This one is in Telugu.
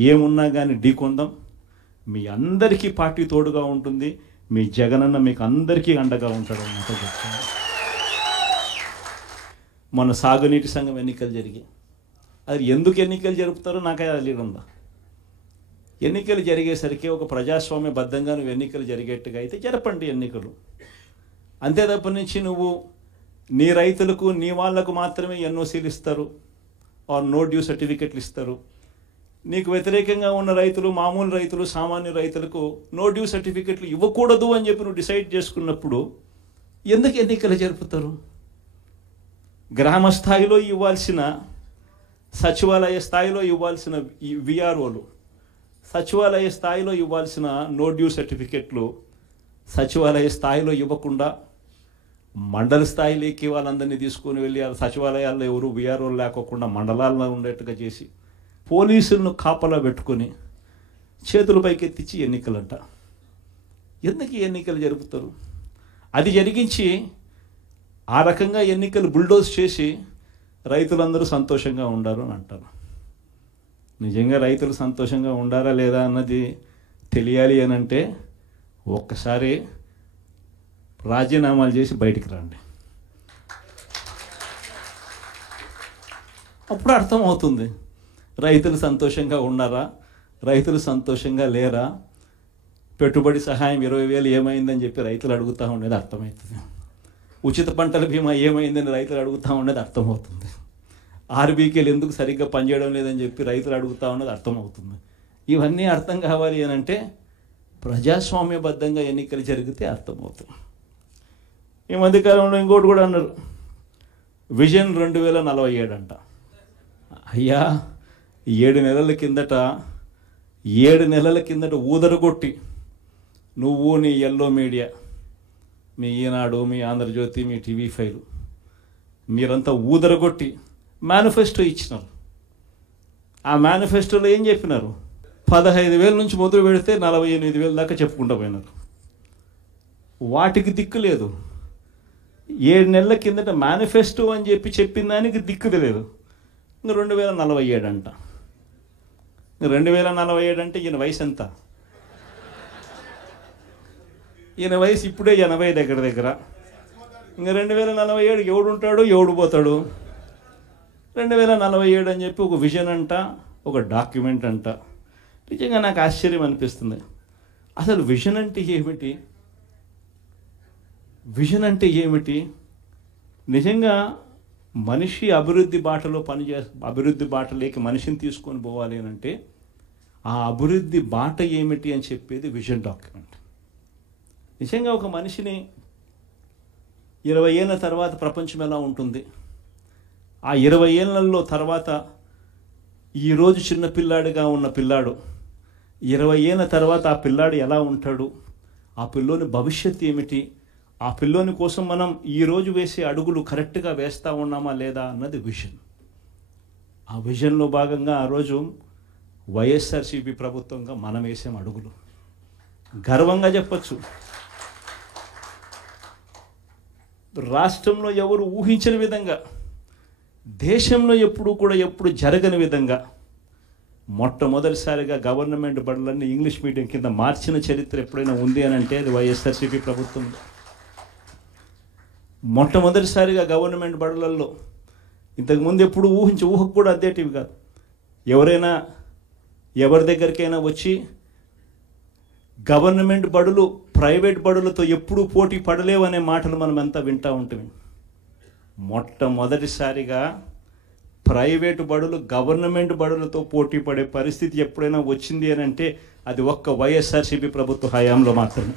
ఏమున్నా కానీ ఢీకొందాం. మీ అందరికీ పార్టీ తోడుగా ఉంటుంది. మీ జగనన్న మీకు అందరికీ అండగా ఉంటాడు అన్నమాట చెప్తాను. మన సాగునీటి సంఘం ఎన్నికలు జరిగాయి. అది ఎందుకు ఎన్నికలు జరుపుతారో నాకే తెలియదుందా. ఎన్నికలు జరిగేసరికి ఒక ప్రజాస్వామ్యబద్ధంగా నువ్వు ఎన్నికలు జరిగేట్టుగా అయితే జరపండి ఎన్నికలు. అంతే తప్ప నుంచి నువ్వు నీ రైతులకు నీ వాళ్లకు మాత్రమే ఎన్ఓసీలు ఇస్తారు, ఆర్ నో డ్యూ సర్టిఫికెట్లు ఇస్తారు. నీకు వ్యతిరేకంగా ఉన్న రైతులు, మామూలు రైతులు, సామాన్య రైతులకు నో డ్యూ సర్టిఫికెట్లు ఇవ్వకూడదు అని చెప్పి నువ్వు డిసైడ్ చేసుకున్నప్పుడు ఎందుకు ఎన్నికలు జరుపుతారు? గ్రామ స్థాయిలో ఇవ్వాల్సిన, సచివాలయ స్థాయిలో ఇవ్వాల్సిన విఆర్ఓలు, సచివాలయ స్థాయిలో ఇవ్వాల్సిన నో డ్యూ సర్టిఫికెట్లు సచివాలయ స్థాయిలో ఇవ్వకుండా మండల స్థాయిలోకి వాళ్ళందరినీ తీసుకొని వెళ్ళి ఆ సచివాలయాల్లో ఎవరు విఆర్ఓలు లేకోకుండా మండలాల్లో ఉండేట్టుగా చేసి పోలీసులను కాపలా పెట్టుకొని చేతుల పైకెత్తించి ఎన్నికలంట. ఎందుకు ఎన్నికలు జరుపుతారు? అది జరిగించి ఆ రకంగా ఎన్నికలు బుల్డోజ్ చేసి రైతులందరూ సంతోషంగా ఉండారు అని అంటారు. నిజంగా రైతులు సంతోషంగా ఉండారా లేదా అన్నది తెలియాలి అని అంటే ఒక్కసారి రాజీనామాలు చేసి బయటికి రండి, అప్పుడు అర్థమవుతుంది రైతులు సంతోషంగా ఉన్నారా, రైతులు సంతోషంగా లేరా. పెట్టుబడి సహాయం 20,000 ఏమైందని చెప్పి రైతులు అడుగుతూ ఉండేది అర్థమవుతుంది. ఉచిత పంటల బీమా ఏమైందని రైతులు అడుగుతూ ఉండేది అర్థమవుతుంది. ఆర్బీకేలు ఎందుకు సరిగ్గా పనిచేయడం లేదని చెప్పి రైతులు అడుగుతూ ఉన్నది అర్థమవుతుంది. ఇవన్నీ అర్థం కావాలి అని అంటే ప్రజాస్వామ్యబద్ధంగా ఎన్నికలు జరిగితే అర్థమవుతుంది. ఈ మధ్యకాలంలో ఇంకోటి కూడా అన్నారు, విజన్ 2047 అంట. అయ్యా 7 నెలల కిందట ఊదరగొట్టి నువ్వు, నీ ఎల్లో మీడియా, మీ ఈనాడు, మీ ఆంధ్రజ్యోతి, మీ TV5 మీరంతా ఊదరగొట్టి మేనిఫెస్టో ఇచ్చినారు. ఆ మేనిఫెస్టోలో ఏం చెప్పినారు? 15,000 నుంచి మొదలు పెడితే 48,000 దాకా చెప్పుకుంటూ పోయినారు. వాటికి దిక్కు లేదు. 7 నెలల కిందట మేనిఫెస్టో అని చెప్పి చెప్పిన దానికి దిక్కు లేదు. ఇంకా 2047 అంట. 2047 అంటే ఈయన వయసు ఎంత? ఈయన వయసు ఇప్పుడే 80 దగ్గర. ఇంకా 2047 ఎవడు ఉంటాడు, ఎవడు పోతాడు? 2047 అని చెప్పి ఒక విజన్ అంట, ఒక డాక్యుమెంట్ అంట. నిజంగా నాకు ఆశ్చర్యం అనిపిస్తుంది. అసలు విజన్ అంటే ఏమిటి? విజన్ అంటే ఏమిటి? నిజంగా మనిషి అభివృద్ధి బాటలో అభివృద్ధి బాటలోకి మనిషిని తీసుకొని పోవాలి అని అంటే ఆ అభివృద్ధి బాట ఏమిటి అని చెప్పేది విజన్ డాక్యుమెంట్. నిజంగా ఒక మనిషిని 20 ఏళ్ళ తర్వాత ప్రపంచం ఎలా ఉంటుంది, ఆ 20 ఏళ్ళల్లో తర్వాత ఈరోజు చిన్నపిల్లాడిగా ఉన్న పిల్లాడు 20 ఏళ్ళ తర్వాత ఆ పిల్లాడు ఎలా ఉంటాడు, ఆ పిల్లోని భవిష్యత్తు ఏమిటి, ఆ పిల్లోని కోసం మనం ఈరోజు వేసే అడుగులు కరెక్ట్గా వేస్తూ ఉన్నామా లేదా అన్నది విజన్. ఆ విజన్లో భాగంగా ఆ రోజు వైఎస్ఆర్సీపీ ప్రభుత్వంగా మనం వేసాం అడుగులు. గర్వంగా చెప్పచ్చు. రాష్ట్రంలో ఎవరు ఊహించని విధంగా, దేశంలో ఎప్పుడు జరగని విధంగా మొట్టమొదటిసారిగా గవర్నమెంట్ బడులన్నీ ఇంగ్లీష్ మీడియం కింద మార్చిన చరిత్ర ఎప్పుడైనా ఉంది అని అంటే అది వైఎస్ఆర్సీపీ ప్రభుత్వం. మొట్టమొదటిసారిగా గవర్నమెంట్ బడులలో ఇంతకుముందు ఎప్పుడు ఊహకు కూడా అద్దేటివి కాదు. ఎవరైనా ఎవరి దగ్గరికైనా వచ్చి గవర్నమెంట్ బడులు ప్రైవేట్ బడులతో ఎప్పుడూ పోటీ పడలేవనే మాటలు మనం అంతా వింటూ ఉంటాం. మొట్టమొదటిసారిగా ప్రైవేటు బడులు గవర్నమెంట్ బడులతో పోటీ పడే పరిస్థితి ఎప్పుడైనా వచ్చింది అని అంటే అది ఒక్క వైఎస్ఆర్సీపీ ప్రభుత్వ హయాంలో మాత్రమే.